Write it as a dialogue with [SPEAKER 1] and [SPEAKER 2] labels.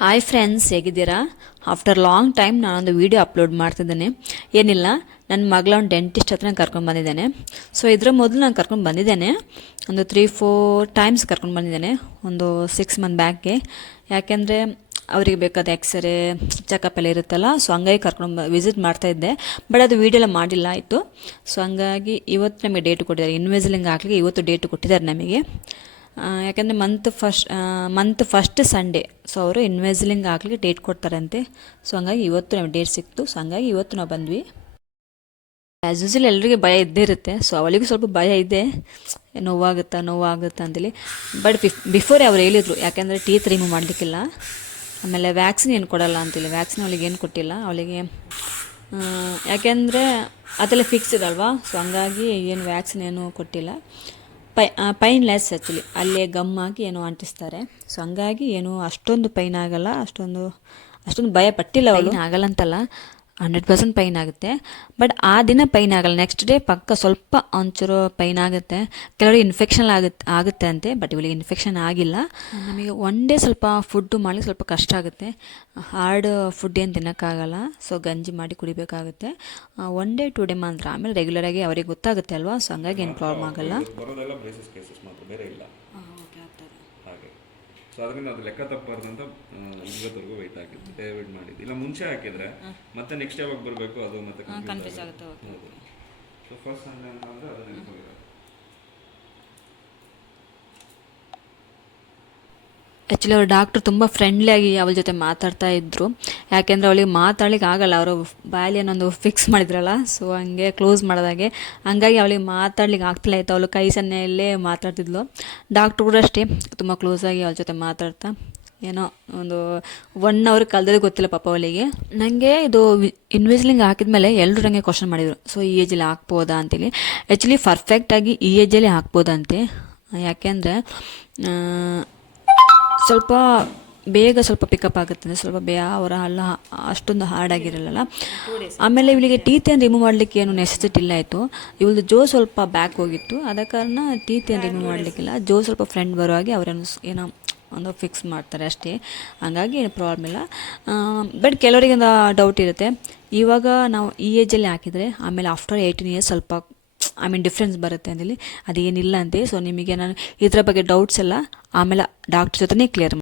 [SPEAKER 1] Hi friends ಹೇಗಿದ್ದೀರಾ? After long time ನಾನೊಂದು video upload ಮಾಡ್ತಿದ್ದೇನೆ. ಏನಿಲ್ಲ ನನ್ನ ಮಗಳ ಒಂದು ಡೆಂಟಿಸ್ಟ್ ಹತ್ರ ಕರ್ಕೊಂಡು ಬಂದಿದ್ದೇನೆ. ಸೊ ಇದರ ಮೊದಲು ನಾನು ಕರ್ಕೊಂಡು ಬಂದಿದ್ದೇನೆ. ಒಂದು ತ್ರೀ ಫೋರ್ ಟೈಮ್ಸ್ ಕರ್ಕೊಂಡು ಬಂದಿದ್ದೇನೆ. ಒಂದು ಸಿಕ್ಸ್ ಮಂತ್ ಬ್ಯಾಕ್ಗೆ ಯಾಕೆಂದರೆ ಅವರಿಗೆ ಬೇಕಾದ ಎಕ್ಸ್ರೇ ಚೆಕಪ್ ಎಲ್ಲ ಇರುತ್ತಲ್ಲ ಸೊ ಹಂಗಾಗಿ ಕರ್ಕೊಂಡು ವಿಸಿಟ್ ಮಾಡ್ತಾ ಇದ್ದೆ. ಬಟ್ ಅದು ವೀಡಿಯೋ ಎಲ್ಲ ಮಾಡಿಲ್ಲ, ಆಯಿತು. ಸೊ ಹಂಗಾಗಿ ಇವತ್ತು ನಮಗೆ ಡೇಟ್ ಕೊಟ್ಟಿದ್ದಾರೆ. ಇನ್ವೆಸ್ಲಿಂಗ್ ಹಾಕ್ಲಿಕ್ಕೆ ಇವತ್ತು ಡೇಟ್ ಕೊಟ್ಟಿದ್ದಾರೆ ನಮಗೆ. ಯಾಕೆಂದರೆ month first month first Sunday so ಅವರು ಇನ್ವೆಸ್ಲಿಂಗ್ ಆಗಲಿ ಡೇಟ್ ಕೊಡ್ತಾರಂತೆ. ಸೊ ಹಂಗಾಗಿ ಇವತ್ತು ನಮಗೆ ಡೇಟ್ ಸಿಕ್ತು. ಸೊ ಹಂಗಾಗಿ ಇವತ್ತು ನಾವು ಬಂದ್ವಿ. ಆ್ಯಸ್ ಯೂಸಲ್ ಎಲ್ಲರಿಗೆ ಭಯ ಇದ್ದೇ ಇರುತ್ತೆ. ಸೊ ಅವಳಿಗೂ ಸ್ವಲ್ಪ ಭಯ ಇದೆ. ನೋವಾಗುತ್ತಾ ನೋವಾಗುತ್ತಾ ಅಂತೇಳಿ. ಬಟ್ ಬಿಫ್ ಬಿಫೋರ್ ಅವ್ರು ಹೇಳಿದರು, ಯಾಕೆಂದರೆ ಟೀತ್ ರಿಮೂವ್ ಮಾಡಲಿಕ್ಕಿಲ್ಲ. ಆಮೇಲೆ ವ್ಯಾಕ್ಸಿನ್ ಏನು ಕೊಡಲ್ಲ ಅಂತೇಳಿ. ವ್ಯಾಕ್ಸಿನ್ ಅವಳಿಗೆ ಏನು ಕೊಟ್ಟಿಲ್ಲ. ಅವಳಿಗೆ ಯಾಕೆಂದರೆ ಅದೆಲ್ಲ ಫಿಕ್ಸ್ ಇದಲ್ವಾ ಸೊ ಹಂಗಾಗಿ ಏನು ವ್ಯಾಕ್ಸಿನ್ ಏನು ಕೊಟ್ಟಿಲ್ಲ. ಪೈ ಪೈನ್ ಲೆಸ್ ಆ್ಯಕ್ಚುಲಿ ಅಲ್ಲೇ ಗಮ್ ಹಾಕಿ ಏನೋ ಅಂಟಿಸ್ತಾರೆ. ಸೊ ಹಂಗಾಗಿ ಏನು ಅಷ್ಟೊಂದು ಪೈನ್ ಆಗಲ್ಲ, ಅಷ್ಟೊಂದು ಅಷ್ಟೊಂದು ಭಯ ಪಟ್ಟಿಲ್ಲ ಅವಳು. ಆಗಲ್ಲ ಅಂತಲ್ಲ. ಹಂಡ್ರೆಡ್ ಪರ್ಸೆಂಟ್ ಪೈನ್ ಆಗುತ್ತೆ. ಬಟ್ ಆ ದಿನ ಪೈನ್ ಆಗಲ್ಲ. ನೆಕ್ಸ್ಟ್ ಡೇ ಪಕ್ಕ ಸ್ವಲ್ಪ ಒಂಚೂರು ಪೈನ್ ಆಗುತ್ತೆ. ಕೆಲವರಿಗೆ ಇನ್ಫೆಕ್ಷನ್ ಆಗುತ್ತೆ ಆಗುತ್ತೆ ಅಂತೆ ಬಟ್ ಇವಳಿಗೆ ಇನ್ಫೆಕ್ಷನ್ ಆಗಿಲ್ಲ. ನಮಗೆ ಒನ್ ಡೇ ಸ್ವಲ್ಪ ಫುಡ್ಡು ಮಾಡಲಿಕ್ಕೆ ಸ್ವಲ್ಪ ಕಷ್ಟ ಆಗುತ್ತೆ. ಹಾರ್ಡ್ ಫುಡ್ ಏನು ತಿನ್ನೋಕ್ಕಾಗಲ್ಲ. ಸೊ ಗಂಜಿ ಮಾಡಿ ಕುಡಿಬೇಕಾಗುತ್ತೆ. ಒನ್ ಡೇ ಟು ಡೇ ಮಾತ್ರ. ಆಮೇಲೆ ರೆಗ್ಯುಲರಾಗಿ ಅವರಿಗೆ ಗೊತ್ತಾಗುತ್ತೆ ಅಲ್ವಾ? ಸೊ ಹಂಗಾಗಿ ಏನು ಪ್ರಾಬ್ಲಮ್ ಆಗಲ್ಲ
[SPEAKER 2] ಬರೋದೆಲ್ಲ ಬೇಸಿಸ್ ಕೇಸಸ್ ಮಾತ್ರ ಬೇರೆ ಇಲ್ಲ ಹಾಗೆ ಸೊ ಅದರಿಂದ ಅದು ಲೆಕ್ಕ ತಪ್ಪಬಾರ್ದು ಅಂತ ಆ, ಇವತ್ತವರೆಗೂ ವೆಯ್ಟ್ ಹಾಕಿದ್ದು. ದಯವಿಟ್ಟು ಮಾಡಿದ್ದು. ಇಲ್ಲ ಮುಂಚೆ ಹಾಕಿದ್ರೆ ಮತ್ತೆ ನೆಕ್ಸ್ಟ್ ಯಾವಾಗ ಬರಬೇಕು ಅದು ಮತ್ತೆ ಕನ್ಫ್ಯೂಸ್ ಆಗುತ್ತೆ. ಹೌದು. ಸೊ ಫಸ್ಟ್ ಸಂಡೇ ಅಂತಂದ್ರೆ ಅದು ನೆನಪಿರೋದು
[SPEAKER 1] ಆ್ಯಕ್ಚುಲಿ ಅವ್ರ ಡಾಕ್ಟ್ರು ತುಂಬ ಫ್ರೆಂಡ್ಲಿಯಾಗಿ ಅವಳ ಜೊತೆ ಮಾತಾಡ್ತಾ ಇದ್ದರು ಯಾಕೆಂದರೆ ಅವಳಿಗೆ ಮಾತಾಡ್ಲಿಕ್ಕೆ ಆಗಲ್ಲ. ಅವರು ಬಾಯಲ್ಲಿ ಏನೊಂದು ಫಿಕ್ಸ್ ಮಾಡಿದ್ರಲ್ಲ ಸೊ ಹಂಗೆ ಕ್ಲೋಸ್ ಮಾಡಿದಾಗೆ ಹಂಗಾಗಿ ಅವಳಿಗೆ ಮಾತಾಡ್ಲಿಕ್ಕೆ ಆಗ್ತಿಲ್ಲ. ಆಯ್ತು, ಅವಳು ಕೈ ಸನ್ನೆಯಲ್ಲೇ ಮಾತಾಡ್ತಿದ್ಲು. ಡಾಕ್ಟ್ರು ಕೂಡ ಅಷ್ಟೇ ತುಂಬ ಕ್ಲೋಸಾಗಿ ಅವಳ ಜೊತೆ ಮಾತಾಡ್ತಾ. ಏನೋ ಒಂದು ಒನ್ ಅವರ್ ಕಲ್ದೇ ಗೊತ್ತಿಲ್ಲ ಪಾಪ ಅವಳಿಗೆ. ನನಗೆ ಇದು ಇನ್ವೆಸ್ಲಿಂಗ್ ಹಾಕಿದ್ಮೇಲೆ ಎಲ್ಲರೂ ನನಗೆ ಕ್ವಶನ್ ಮಾಡಿದರು. ಸೊ ಈ ಏಜಲ್ಲಿ ಹಾಕ್ಬೋದಾ ಅಂತೇಳಿ. ಆ್ಯಕ್ಚುಲಿ ಪರ್ಫೆಕ್ಟಾಗಿ ಈ ಏಜಲ್ಲಿ ಹಾಕ್ಬೋದಂತೆ. ಯಾಕೆಂದರೆ ಸ್ವಲ್ಪ ಬೇಗ ಸ್ವಲ್ಪ ಪಿಕಪ್ ಆಗುತ್ತೆ ಸ್ವಲ್ಪ ಬೇ ಅವರ ಹಲ್ಲ ಅಷ್ಟೊಂದು ಹಾರ್ಡ್ ಆಗಿರಲ್ಲ ಆಮೇಲೆ ಇವಳಿಗೆ ಟೀತ್ ಏನು ರಿಮೂವ್ ಮಾಡಲಿಕ್ಕೆ ಏನು ನೆಸೆಸಿಟಿ ಇಲ್ಲ ಆಯಿತು. ಇವಳದು ಜೋ ಸ್ವಲ್ಪ ಬ್ಯಾಕ್ ಹೋಗಿತ್ತು. ಆದ ಕಾರಣ ಟೀತ್ ಏನು ರಿಮೂವ್ ಮಾಡಲಿಕ್ಕಿಲ್ಲ. ಜೋ ಸ್ವಲ್ಪ ಫ್ರೆಂಡ್ ಹಾಗೆ ಅವರನ್ನು ಅವರೇನು ಏನೋ ಒಂದು ಫಿಕ್ಸ್ ಮಾಡ್ತಾರೆ ಅಷ್ಟೇ. ಹಂಗಾಗಿ ಏನು ಪ್ರಾಬ್ಲಮ್ ಇಲ್ಲ. ಬಟ್ ಕೆಲವರಿಗೆ ಡೌಟ್ ಇರುತ್ತೆ. ಇವಾಗ ನಾವು ಈ ಏಜಲ್ಲಿ ಹಾಕಿದರೆ ಆಮೇಲೆ ಆಫ್ಟರ್ ಏಯ್ಟೀನ್ ಇಯರ್ಸ್ ಸ್ವಲ್ಪ ಐ ಮೀನ್ ಡಿಫ್ರೆನ್ಸ್ ಬರುತ್ತೆ ಅಂತೇಳಿ ಅದೇನಿಲ್ಲ ಅಂತೆ. ಸೊ ನಿಮಗೆ ನಾನು ಇದರ ಬಗ್ಗೆ ಡೌಟ್ಸ್ ಎಲ್ಲ ಆಮೇಲೆ ಡಾಕ್ಟ್ರ್ ಜೊತೆನೇ ಕ್ಲಿಯರ್